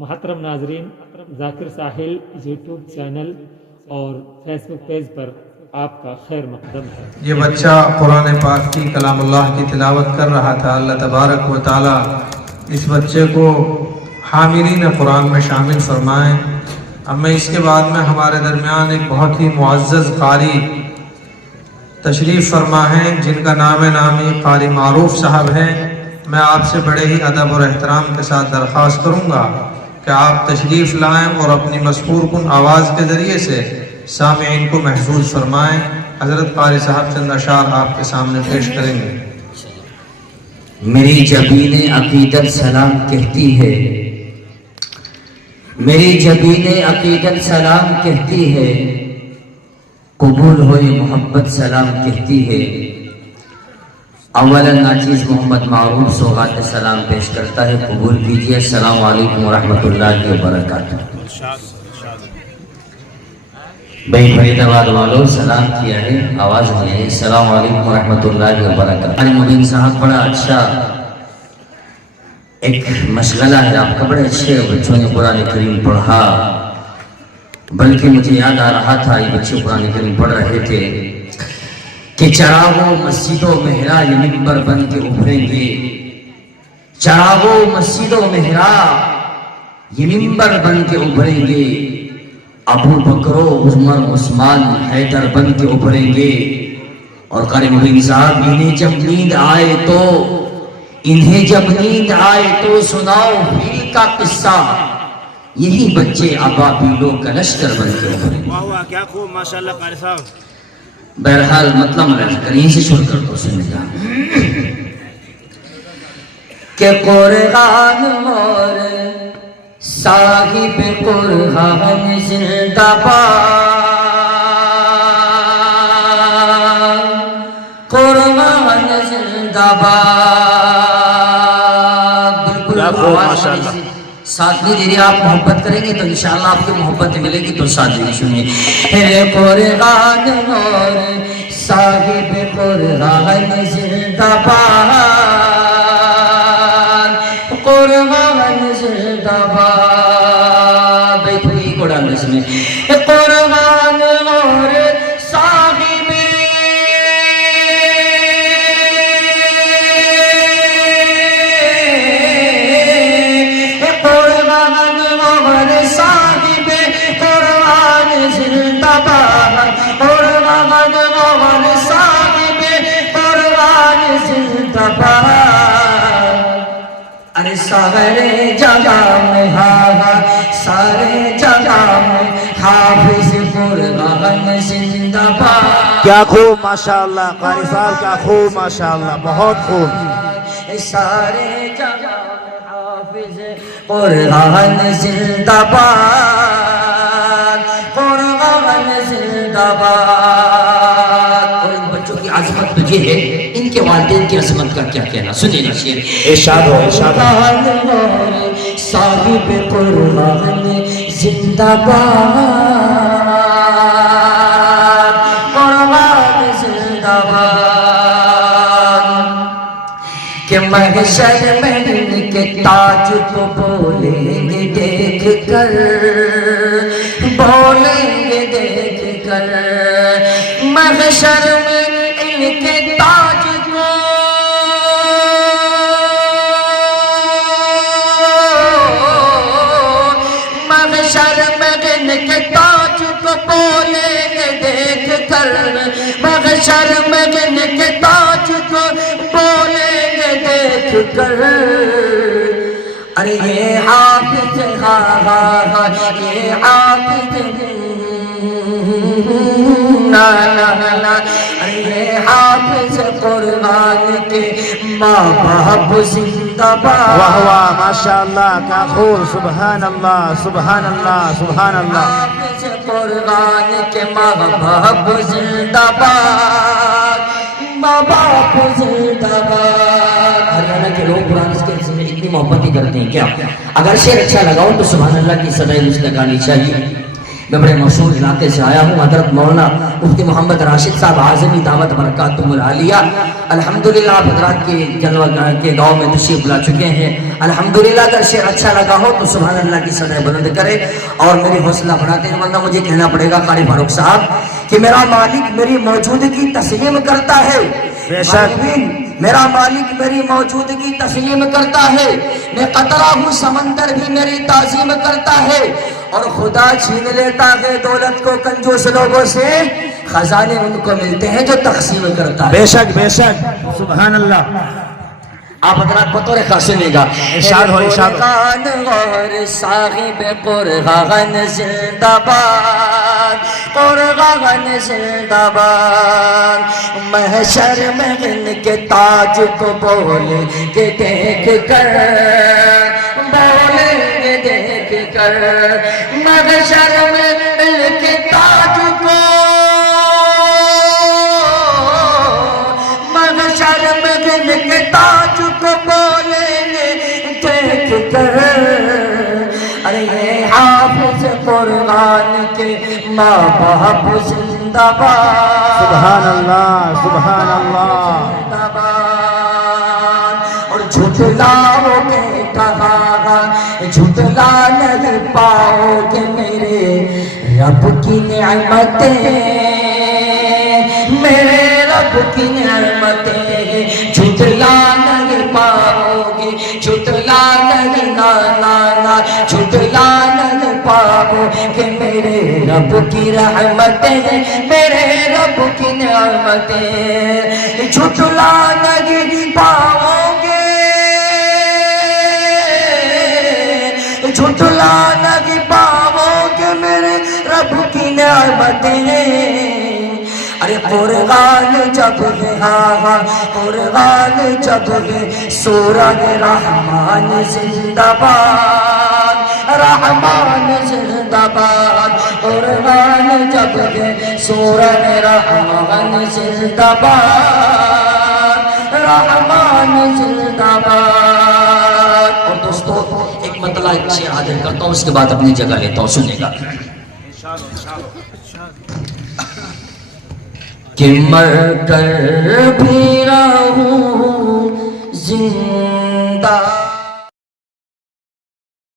محترم ناظرین، ذاکر ساحل YouTube channel اور فیس بک پیج پر آپ کا خیر مقدم ہے۔ یہ بچہ قرآن پاک کی کلام اللہ کی تلاوت کر رہا تھا۔ اللہ تبارک و تعالی اس بچے کو حاملین قرآن میں شامل فرمائیں۔ اب میں اس کے بعد میں ہمارے درمیان ایک بہت ہی معزز قاری تشریف فرما ہیں جن کا نام نامی قاری معروف صاحب ہیں۔ میں آپ سے بڑے ہی ادب اور احترام کے ساتھ درخواست کروں گا کہ آپ تشریف لائیں اور اپنی مسحور کن آواز کے ذریعے سے سامعین کو محفوظ فرمائیں۔ حضرت قاری صاحب چند اشعار آپ کے سامنے پیش کریں گے۔ میری جبین عقیدت سلام کہتی ہے، میری جبین عقیدت سلام کہتی ہے، قبول ہوئی محبت سلام کہتی ہے۔ اولا ناچیز محمد معروف سوغات سلام پیش کرتا ہے، قبول کیجئے۔ السلام علیکم ورحمۃ اللہ وبرکاتہ۔ بھائی فرید آباد والوں سلام کیا ہے، آواز نہیں ہے۔ السلام علیکم ورحمۃ اللہ وبرکاتہ۔ قاری مبین صاحب بڑا اچھا ایک مشغلہ ہے آپ کا، بڑے اچھے بچوں نے قرآن کریم پڑھا، بلکہ مجھے یاد آ رہا تھا یہ بچے قرآن کریم پڑھ رہے تھے کہ چراغوں مسجدوں مہرا یہ منبر بن کے ابھریں گے، چراغوں مسجدوں مہرا یہ منبر بن کے ابھریں گے، ابو بکر و عمر عثمان حیدر بن کے ابھریں گے۔ اور قاری مبین صاحب انہیں جب نیند آئے تو سناؤ فیل کا قصہ، یہی بچے ابابیلوں کا لشکر بن کے ابھریں گے۔ واہ واہ کیا خوب، ماشاءاللہ قاری صاحب۔ بہرحال مطلب یہیں سے شروع کر دو سن جا کہ قرآن اور صاحب قرآن زندہ باد، قرآن زندہ باد۔ بالکل ماشاءاللہ ساتھ نہیں دے رہی، آپ محبت کریں گے تو انشاءاللہ آپ کی محبت ملے گی تو ساتھ دے سنیے۔ قرآن اور صاحب قرآن زندہ باد، قرآن زندہ باد۔ بھائی تھوڑی کو ڈال اس میں قرآن اور صاحب سارے جگہ میں سارے جگہ میں حافظ قرآن زندہ باد۔ کیا خوب ماشاءاللہ قاری صاحب، کیا خوب ماشاءاللہ، بہت خوب۔ سارے جگہ میں حافظ قرآن زندہ باد، قرآن زندہ باد۔ اور ان بچوں کی عظمت تو یہ ہے، ان کے والدین کی عظمت کا کیا کہنا، سنیے گا شعر۔ ارشاد ہو، ارشاد ہو۔ صاحب قرآن زندہ باد، قرآن زندہ باد۔ کہ محشر میں ان کے تاج کو بولیں گے دیکھ کر، بولیں گے دیکھ کر، محشر میں ان کے تاج کو بولیں گے دیکھ کر، محشر میں جن کے تاج کو بولیں گے دیکھ کر۔ ارے یہ حافظ یہ حافظ ارے یہ حافظ قرآن کے ماں باپ زندہ باد۔ واہ واہ ماشاءاللہ کیا خوب، سبحان اللہ سبحان اللہ سبحان اللہ۔ حافظ قرآن کے ماں باپ زندہ باد، ماں باپ زندہ باد۔ ہریانہ کے لوگ قرآن کے سے اتنی محبت ہی کرتے ہیں کیا؟ اگر شعر اچھا لگاؤ تو سبحان اللہ کی صدائے مجھ لگانی چاہیے۔ میں بڑے مشہور علاقے سے آیا ہوں. حضرت مولانا مفتی محمد راشد صاحب اعظمی دعوت برکاتہم العالیہ الحمدللہ آپ حضرات کے جلوہ گاہ کے گاؤں میں تشریف لا چکے ہیں. الحمدللہ اگر شعر اچھا لگا ہو تو سبحان اللہ کی صدائیں بلند کرے اور میری حوصلہ بڑھاتے ہیں، ورنہ مجھے کہنا پڑے گا قاری فاروق صاحب کہ میرا مالک میری موجودگی تسلیم کرتا ہے. میرا مالک میری موجودگی تسلیم کرتا ہے. میں قطرہ ہوں سمندر بھی میری تعظیم کرتا ہے. اور خدا چھین لیتا ہے دولت کو کنجوس لوگوں سے، خزانے ان کو ملتے ہیں جو تقسیم کرتا ہے. بے شک بے شک سبحان اللہ. آپ حضرات بطور خاص سنیے گا. ارشاد ہو ارشاد ہو. قرآن اور صاحب قرآن زندہ باد، قرآن زندہ باد. محشر میں ان کے تاج کو بولیں گے دیکھ کر، بولیں گے دیکھ کر. محشر میں ان کے تاج کو، محشر میں ان کے تاج کو بولیں گے دیکھ کر. ارے یہ حافظ قرآن کے ماں باپ زندہ باد، سبحان اللہ سبحان اللہ. زندہ باد. اور جھٹلاؤ گے کہاں، جھٹلا نہیں پاؤ گے میرے رب کی نعمتیں، میرے رب کی نعمتیں. جھٹلا نہیں پاؤ گے، جھٹلا نہیں نا جھٹلا نہیں پاؤ گے میرے رب کی رحمتیں، میرے رب کی نعمتیں. جھٹلا نہیں پاؤ گے، جھٹلا نہیں پاؤ گے میرے رب کی نعمتیں. ارے قرآن جب ہے، ہاں قرآن جب ہے، سورہ رحمان زندہ باد، رحمان زندہ باد. قرآن جب ہے، سورہ رحمان زندہ باد، رحمان زندہ باد. اور دوستو ایک مطلع ایک شعر حاضر کرتا ہوں، اس کے بعد اپنی جگہ لیتا ہوں. سنیے گا کہ مر کر بھی رہوں زندہ